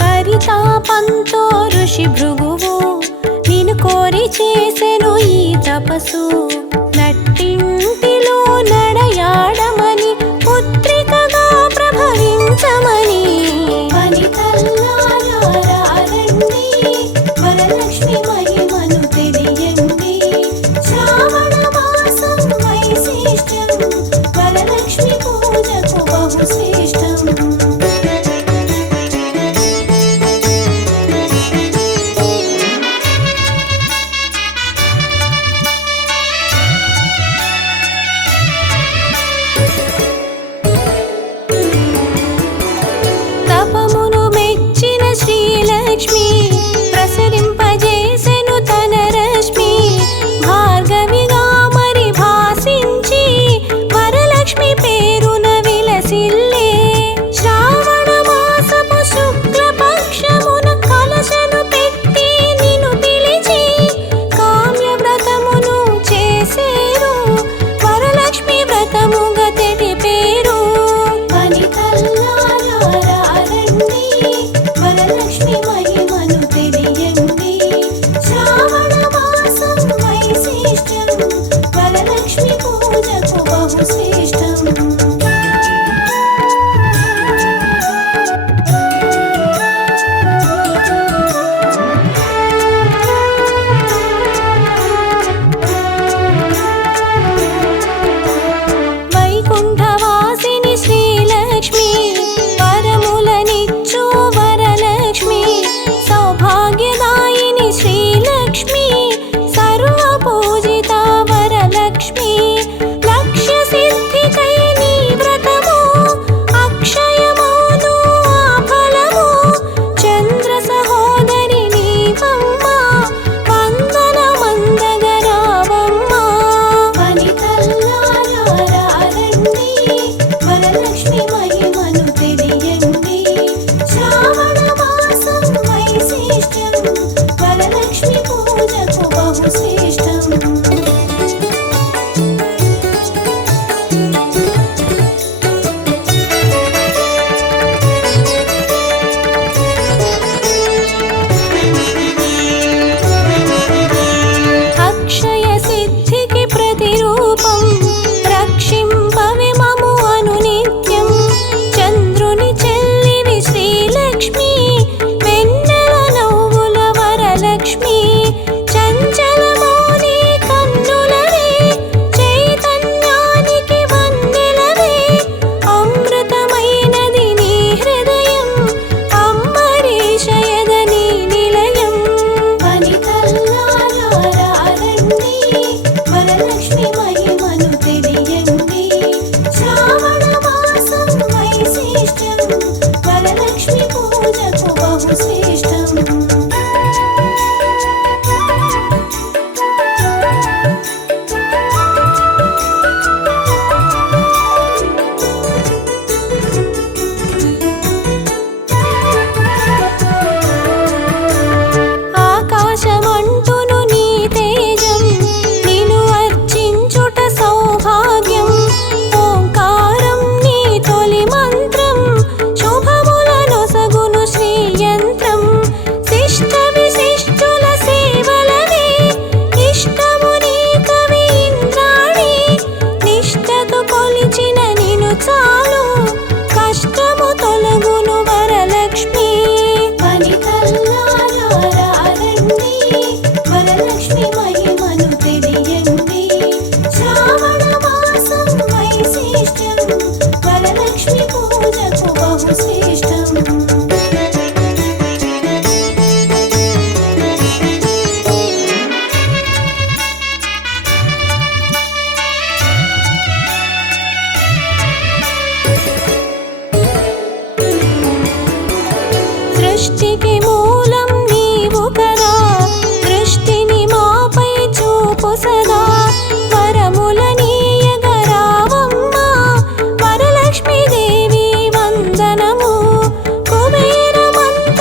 పరితాపంతో ఋషి భృగువు నిన్ను కోరి చేసెను ఈ తపస్సు. నట్టింటిలో నడయాడమని పుత్రికగా ప్రభవించమని. వనితల్లారా రండి, వరలక్ష్మి మహిమను తెలియండి. శ్రావణ మాసం వైశిష్టం, వరలక్ష్మి పూజకు బహుశ్రేష్టం. తపమును మెచ్చిన శ్రీలక్ష్మి ప్రసరింపజేసెను తన రశ్మి. భార్గవిగా మరి భాసించి వరలక్ష్మి పేరున విలసిల్లే. శ్రావణ మాసపు శుక్లపక్షమున కలశను పెట్టి నిన్ను పిలిచి కామ్య వ్రతమును చేసేరు. వరలక్ష్మి వ్రతముగా తెలిపేరు. వనితల్లారా రండి, వరలక్ష్మి మహిమను తెలియండి. శ్రావణ మాసం వైశిష్టం, వరలక్ష్మి పూజకు బహుశ్రేష్టం. వైకుంఠవాసిని శ్రీలక్ష్మి వరములనిచ్చు వరలక్ష్మి. సౌభాగ్యదాయిని శ్రీలక్ష్మి సర్వపూజిత వరలక్ష్మి. లక్ష్య సిద్ధికై నీ వ్రతము అక్షయమౌను ఆ ఫలము. చంద్ర సహోదరి నీవమ్మ, వందనమందగరావమ్మ. వనితల్లారా రండి, వరలక్ష్మి మహిమను తెలియండి. శ్రావణ మాసం వైశిష్టం, వరలక్ష్మి పూజకు బహుశ్రేష్టం. అక్షయ సిద్ధికి ప్రతిరూపం, రక్షింపవే మము అనునిత్యం. చంద్రుని చెల్లివి శ్రీలక్ష్మి, వెన్నెల నవ్వుల వరలక్ష్మి. చంచలమౌని కన్నులవే, చైతన్యానికి వన్నెలవే. అమృతమైనది నీ హృదయం, అంబరీషయదని నిలయం. వనితల్లారా రండి, వరలక్ష్మి మహిమను తెలియండి. శ్రావణ మాసం వైశిష్టం, వరలక్ష్మి పూజకు బహుశ్రేష్టం. ఆకాశమంటును నీ తేజం, నిన్ను అర్చించుట సౌభాగ్యం. ఓంకారం నీ తొలి మంత్రం, శుభముల నొసగును శ్రీయంత్రం. శిష్ట విశిష్టుల సేవలవే, ఇష్టము నీ కవి ఇంద్రాణి. నిష్టతో కొలిచిన నిన్ను చాలు, కష్టము తొలగును వరలక్ష్మి. వనితల్లారా రండి, వరలక్ష్మి మహిమను తెలియండి. శ్రావణ మాసం వైశిష్టం, వరలక్ష్మి పూజకు బహుశ్రేష్టం. సృష్టికి మూలం నీవు కదా, దృష్టిని మాపై చూపు సదా. వరముల నీయగరావమ్మ, వరలక్ష్మీదేవి వందనము. కుబేర మంత్ర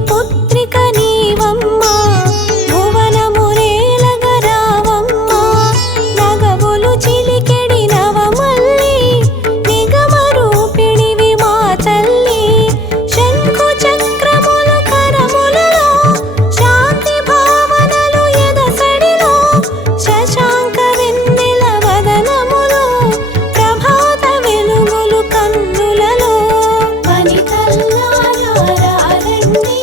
పుత్రిక నీవమ్మా భువనమునేలగరావమ్మా నగవులు చిలికెడి నవమల్లి నిగమరూపిణివి మా తల్లి శంఖు చక్రములు కరములలో శాంతి భావనలు ఎదసడిలో శశాంక వెన్నెల వదనములో ప్రభాత వెలుగులు కన్నులలో వనితల్లారా రండి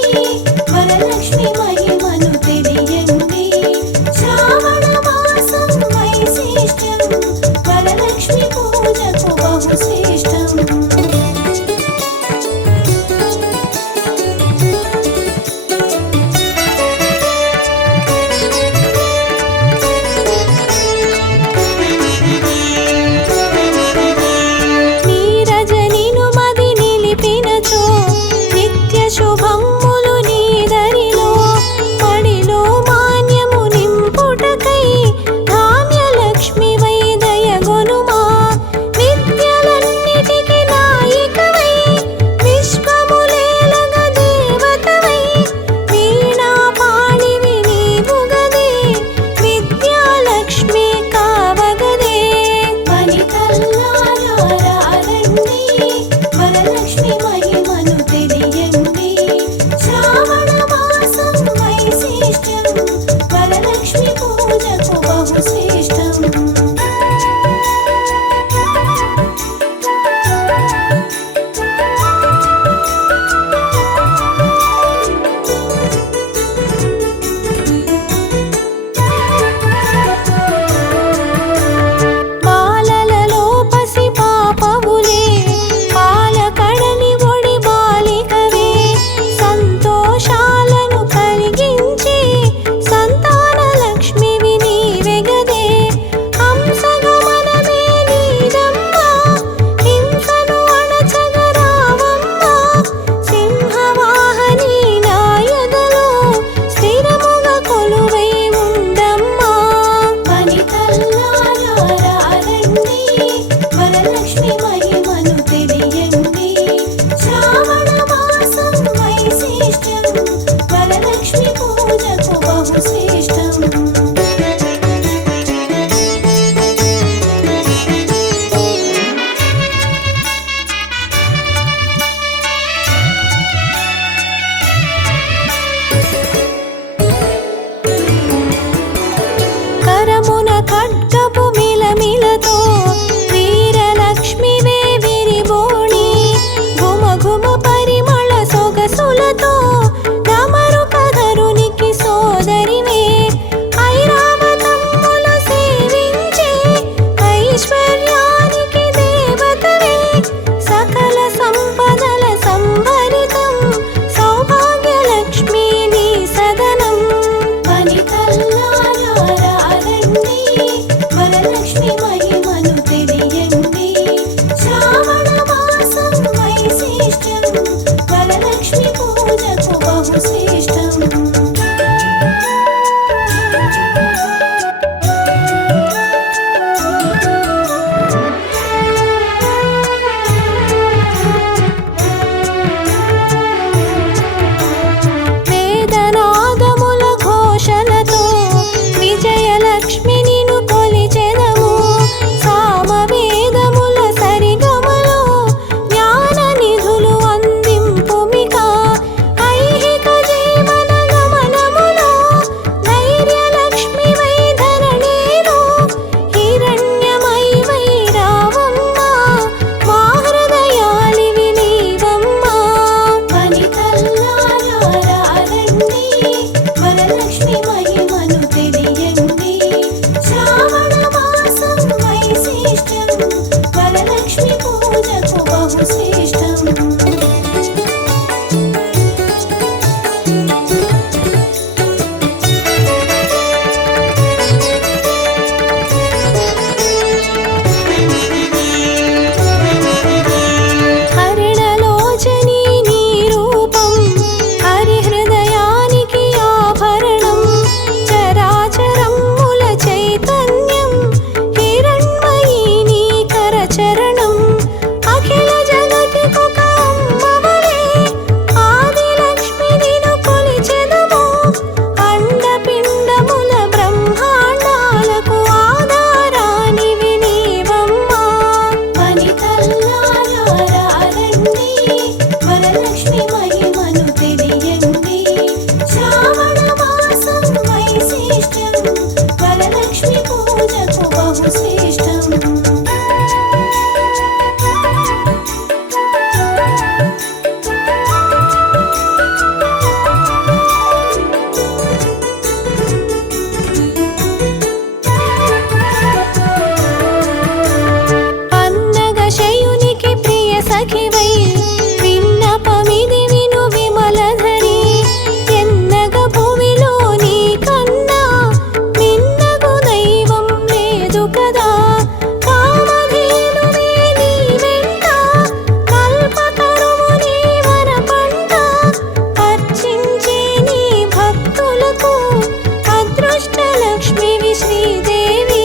అష్టలక్ష్మివి శ్రీదేవి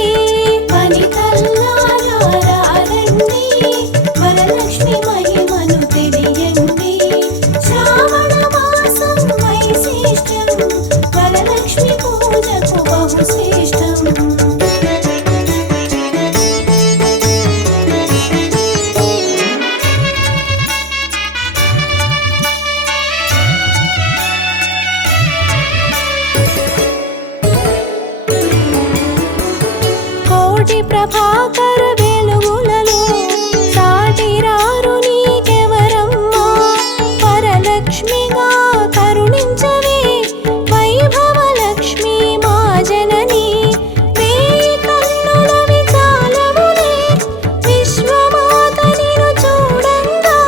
వనితల్లారా రండి వరలక్ష్మి మహిమను తెలియండి శ్రావణ మాసం వైశిష్టం వరలక్ష్మి పూజకు బహుశ్రేష్టం కోటి ప్రభాకర వెలుగులలో సాటిరారు నీకెవరమ్మా వరలక్ష్మిగా కరుణించవే వైభవలక్ష్మి మా జనని వేయి కన్నులవి చాలవులే విశ్వమాత నిన్ను చూడంగా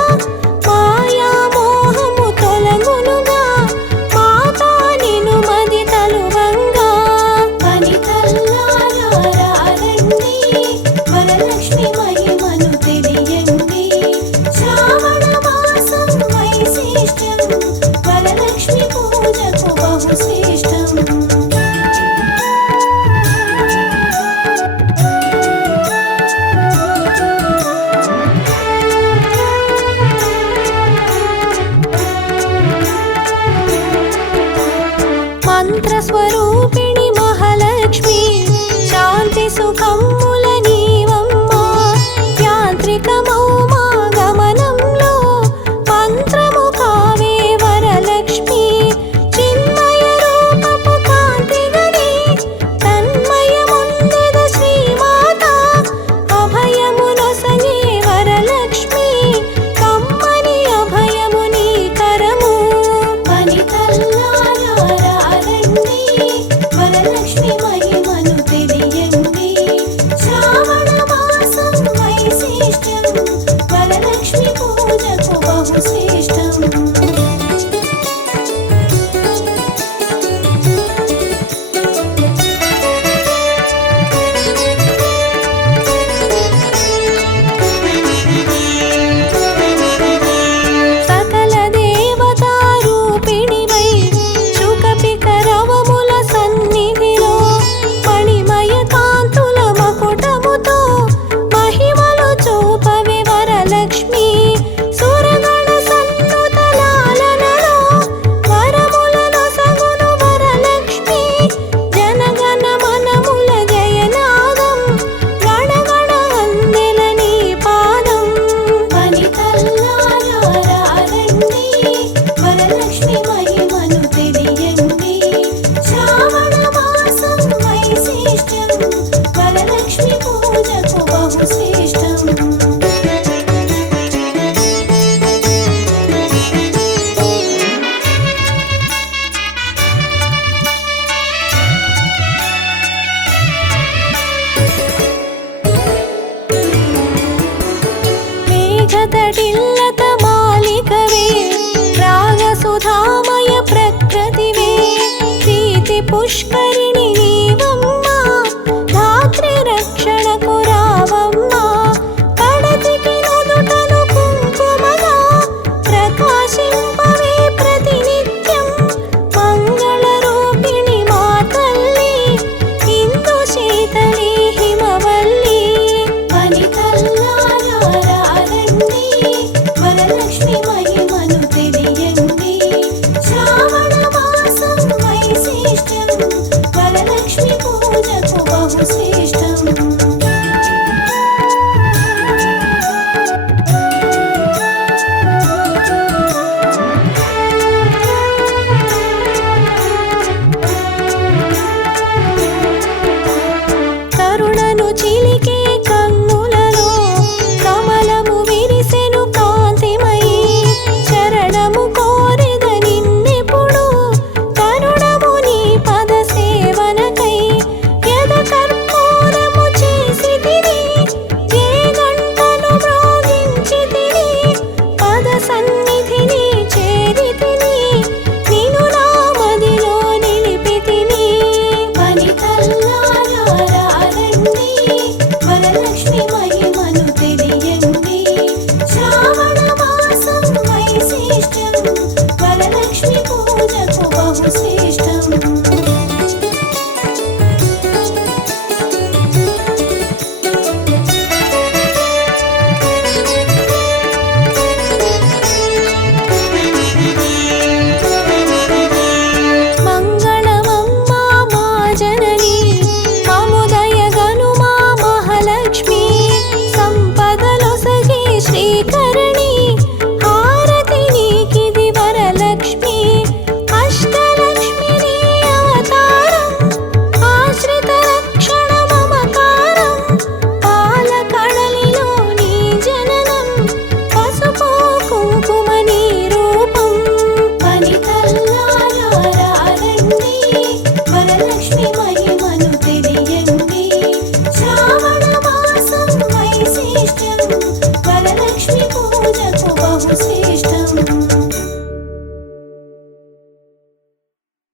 మాయా మోహము తొలగునుగా మాతా నిన్ను మది తలువంగా వనితల్లారా రండి వరలక్ష్మి మహిమను తెలియండి శ్రావణ మాసం వైశిష్టం వరలక్ష్మి పూజకు బహుశ్రేష్టం